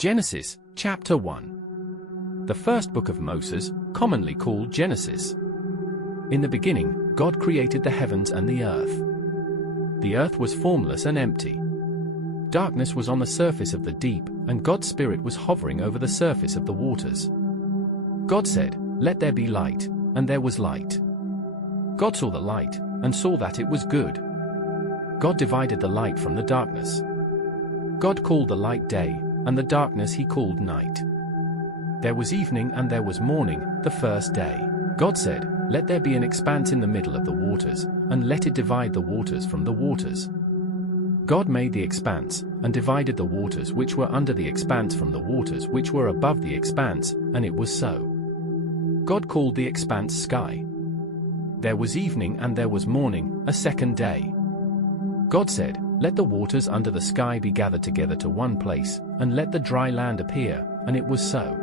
Genesis, chapter 1. The first book of Moses, commonly called Genesis. In the beginning, God created the heavens and the earth. The earth was formless and empty. Darkness was on the surface of the deep, and God's Spirit was hovering over the surface of the waters. God said, "Let there be light," and there was light. God saw the light, and saw that it was good. God divided the light from the darkness. God called the light day, and the darkness he called night. There was evening and there was morning, the first day. God said, "Let there be an expanse in the middle of the waters, and let it divide the waters from the waters." God made the expanse, and divided the waters which were under the expanse from the waters which were above the expanse, and it was so. God called the expanse sky. There was evening and there was morning, a second day. God said, "Let the waters under the sky be gathered together to one place, and let the dry land appear," and it was so.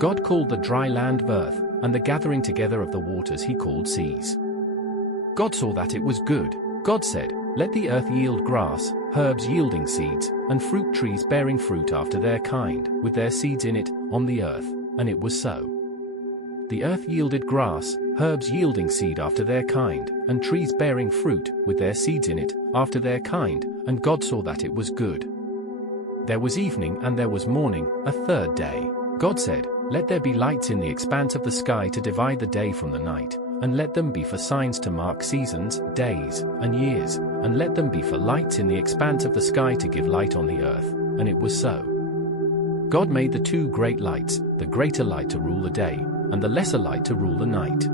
God called the dry land earth, and the gathering together of the waters he called seas. God saw that it was good. God said, "Let the earth yield grass, herbs yielding seeds, and fruit trees bearing fruit after their kind, with their seeds in it, on the earth," and it was so. The earth yielded grass, herbs yielding seed after their kind, and trees bearing fruit, with their seeds in it, after their kind, and God saw that it was good. There was evening and there was morning, a third day. God said, "Let there be lights in the expanse of the sky to divide the day from the night, and let them be for signs to mark seasons, days, and years, and let them be for lights in the expanse of the sky to give light on the earth," and it was so. God made the two great lights, the greater light to rule the day, and the lesser light to rule the night.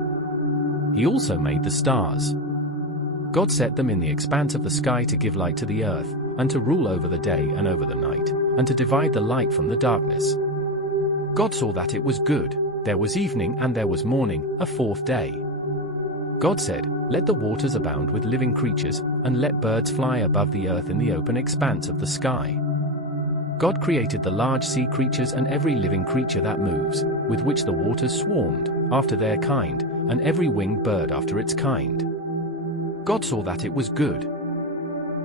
He also made the stars. God set them in the expanse of the sky to give light to the earth, and to rule over the day and over the night, and to divide the light from the darkness. God saw that it was good. There was evening and there was morning, a fourth day. God said, "Let the waters abound with living creatures, and let birds fly above the earth in the open expanse of the sky." God created the large sea creatures and every living creature that moves, with which the waters swarmed, after their kind, and every winged bird after its kind. God saw that it was good.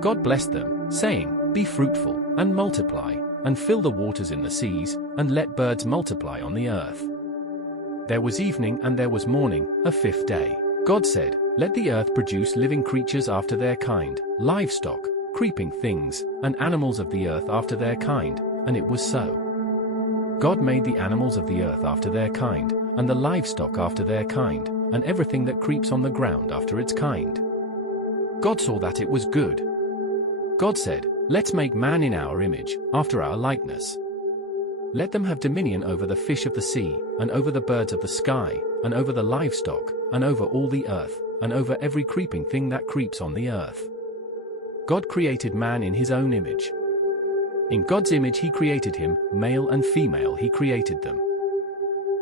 God blessed them, saying, "Be fruitful, and multiply, and fill the waters in the seas, and let birds multiply on the earth." There was evening and there was morning, a fifth day. God said, "Let the earth produce living creatures after their kind, livestock, creeping things, and animals of the earth after their kind," and it was so. God made the animals of the earth after their kind, and the livestock after their kind, and everything that creeps on the ground after its kind. God saw that it was good. God said, "Let's make man in our image, after our likeness. Let them have dominion over the fish of the sea, and over the birds of the sky, and over the livestock, and over all the earth, and over every creeping thing that creeps on the earth." God created man in his own image. In God's image he created him, male and female he created them.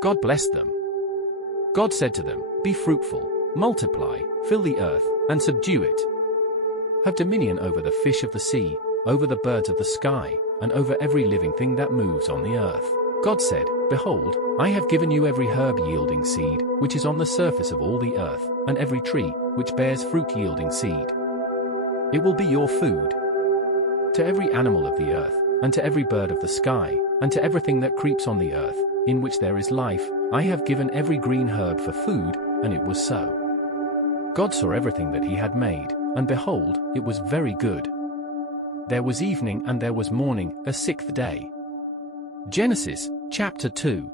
God blessed them. God said to them, "Be fruitful, multiply, fill the earth, and subdue it. Have dominion over the fish of the sea, over the birds of the sky, and over every living thing that moves on the earth." God said, "Behold, I have given you every herb yielding seed, which is on the surface of all the earth, and every tree, which bears fruit yielding seed. It will be your food. To every animal of the earth, and to every bird of the sky, and to everything that creeps on the earth, in which there is life, I have given every green herb for food," and it was so. God saw everything that he had made, and behold, it was very good. There was evening and there was morning, a sixth day. Genesis, chapter 2.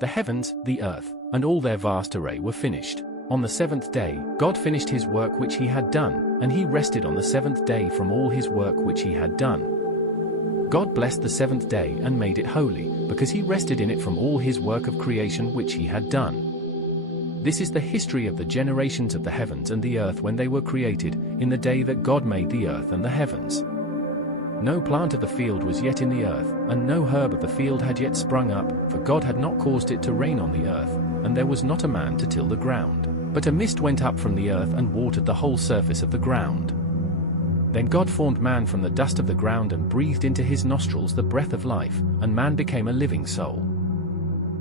The heavens, the earth, and all their vast array were finished. On the seventh day, God finished his work which he had done, and he rested on the seventh day from all his work which he had done. God blessed the seventh day and made it holy, because he rested in it from all his work of creation which he had done. This is the history of the generations of the heavens and the earth when they were created, in the day that God made the earth and the heavens. No plant of the field was yet in the earth, and no herb of the field had yet sprung up, for God had not caused it to rain on the earth, and there was not a man to till the ground. But a mist went up from the earth and watered the whole surface of the ground. Then God formed man from the dust of the ground and breathed into his nostrils the breath of life, and man became a living soul.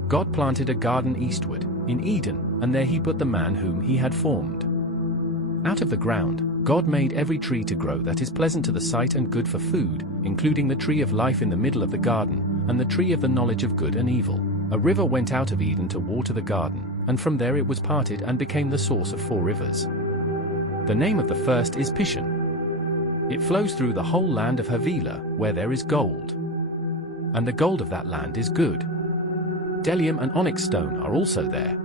God planted a garden eastward, in Eden, and there he put the man whom he had formed. Out of the ground, God made every tree to grow that is pleasant to the sight and good for food, including the tree of life in the middle of the garden, and the tree of the knowledge of good and evil. A river went out of Eden to water the garden, and from there it was parted and became the source of 4 rivers. The name of the first is Pishon. It flows through the whole land of Havilah, where there is gold. And the gold of that land is good. Bdellium and onyx stone are also there.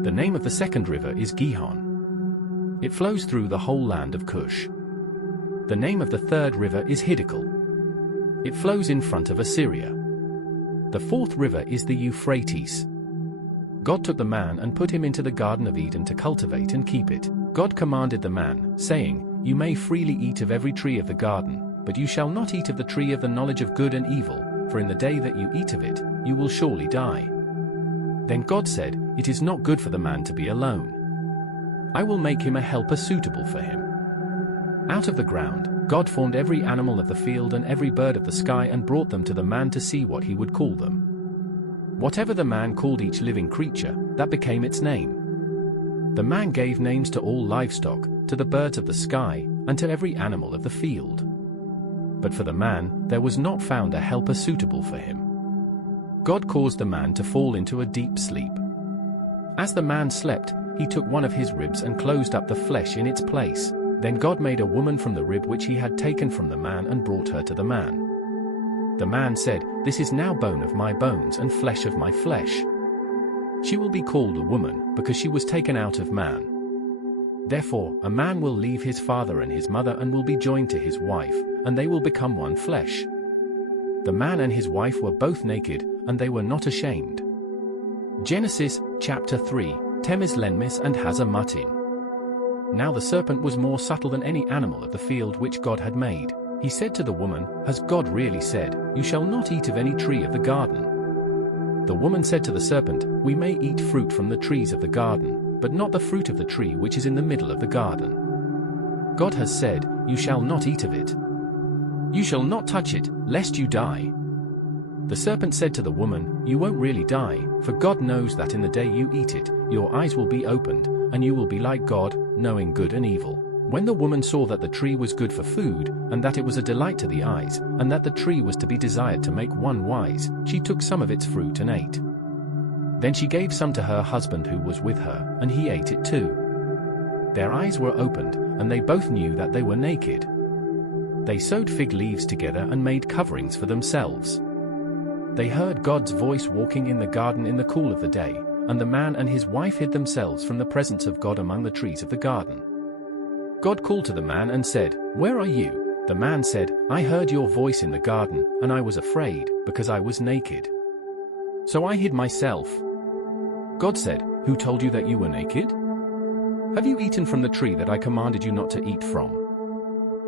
The name of the second river is Gihon. It flows through the whole land of Cush. The name of the third river is Hiddekel. It flows in front of Assyria. The fourth river is the Euphrates. God took the man and put him into the Garden of Eden to cultivate and keep it. God commanded the man, saying, "You may freely eat of every tree of the garden, but you shall not eat of the tree of the knowledge of good and evil, for in the day that you eat of it, you will surely die." Then God said, "It is not good for the man to be alone. I will make him a helper suitable for him." Out of the ground, God formed every animal of the field and every bird of the sky and brought them to the man to see what he would call them. Whatever the man called each living creature, that became its name. The man gave names to all livestock, to the birds of the sky, and to every animal of the field. But for the man, there was not found a helper suitable for him. God caused the man to fall into a deep sleep. As the man slept, he took one of his ribs and closed up the flesh in its place. Then God made a woman from the rib which he had taken from the man and brought her to the man. The man said, "This is now bone of my bones and flesh of my flesh. She will be called a woman, because she was taken out of man. Therefore, a man will leave his father and his mother and will be joined to his wife, and they will become one flesh." The man and his wife were both naked, and they were not ashamed. Genesis, chapter 3, Tomislav and Hazamatin. Now the serpent was more subtle than any animal of the field which God had made. He said to the woman, "Has God really said, 'You shall not eat of any tree of the garden'?" The woman said to the serpent, "We may eat fruit from the trees of the garden, but not the fruit of the tree which is in the middle of the garden. God has said, 'You shall not eat of it. You shall not touch it, lest you die.'" The serpent said to the woman, "You won't really die, for God knows that in the day you eat it, your eyes will be opened, and you will be like God, knowing good and evil." When the woman saw that the tree was good for food, and that it was a delight to the eyes, and that the tree was to be desired to make one wise, she took some of its fruit and ate. Then she gave some to her husband who was with her, and he ate it too. Their eyes were opened, and they both knew that they were naked. They sewed fig leaves together and made coverings for themselves. They heard God's voice walking in the garden in the cool of the day, and the man and his wife hid themselves from the presence of God among the trees of the garden. God called to the man and said, "Where are you?" The man said, "I heard your voice in the garden, and I was afraid, because I was naked. So I hid myself." God said, "Who told you that you were naked? Have you eaten from the tree that I commanded you not to eat from?"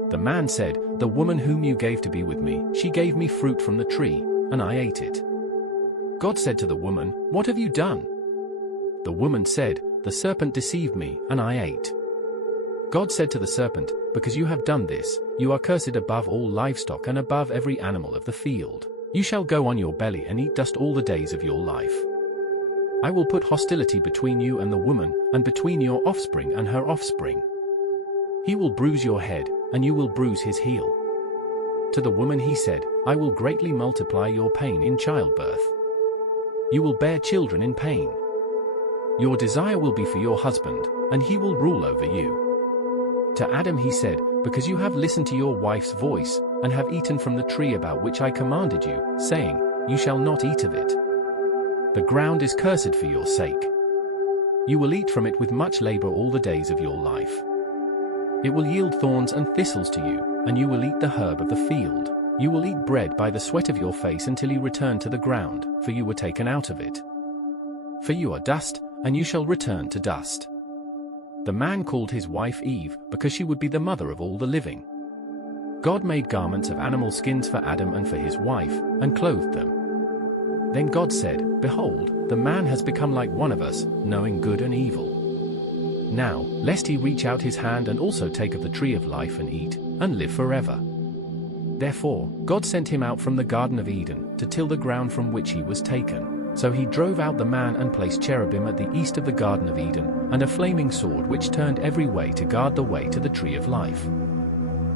The man said, "The woman whom you gave to be with me, she gave me fruit from the tree, and I ate it." God said to the woman, "What have you done?" The woman said, "The serpent deceived me, and I ate." God said to the serpent, "Because you have done this, you are cursed above all livestock and above every animal of the field. You shall go on your belly and eat dust all the days of your life. I will put hostility between you and the woman, and between your offspring and her offspring. He will bruise your head, and you will bruise his heel." To the woman he said, "I will greatly multiply your pain in childbirth. You will bear children in pain. Your desire will be for your husband, and he will rule over you." To Adam he said, "Because you have listened to your wife's voice, and have eaten from the tree about which I commanded you, saying, 'You shall not eat of it.' The ground is cursed for your sake. You will eat from it with much labor all the days of your life. It will yield thorns and thistles to you, and you will eat the herb of the field. You will eat bread by the sweat of your face until you return to the ground, for you were taken out of it. For you are dust, and you shall return to dust." The man called his wife Eve, because she would be the mother of all the living. God made garments of animal skins for Adam and for his wife, and clothed them. Then God said, "Behold, the man has become like one of us, knowing good and evil. Now, lest he reach out his hand and also take of the tree of life and eat, and live forever." Therefore, God sent him out from the Garden of Eden, to till the ground from which he was taken. So he drove out the man and placed cherubim at the east of the Garden of Eden, and a flaming sword which turned every way to guard the way to the tree of life.